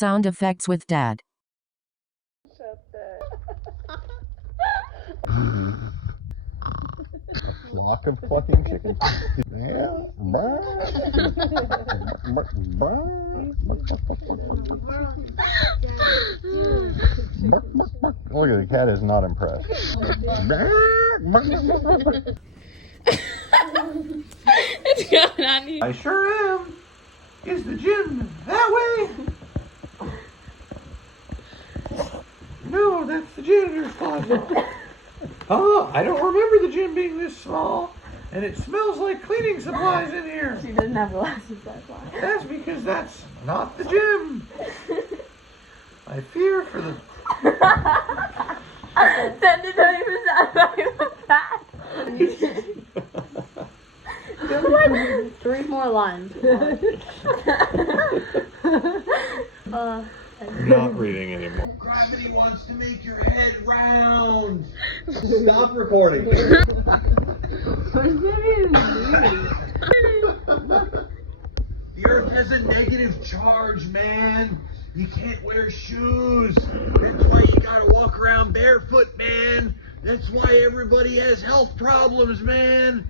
Sound effects with Dad. Flock of clucking chickens? Yeah. Look at the cat is not impressed. It's going on you. I sure am. Is the gym that way? No, that's the janitor's closet. Oh, I don't remember the gym being this small. And it smells like cleaning supplies in here. She doesn't have glasses, that's why. That's because that's not the gym. I fear for the... That did not even sound like that. Three more lines. Not reading anymore. Gravity wants to make your head round. Stop recording. The earth has a negative charge, man. You can't wear shoes. That's why you gotta walk around barefoot, man. That's why everybody has health problems, man.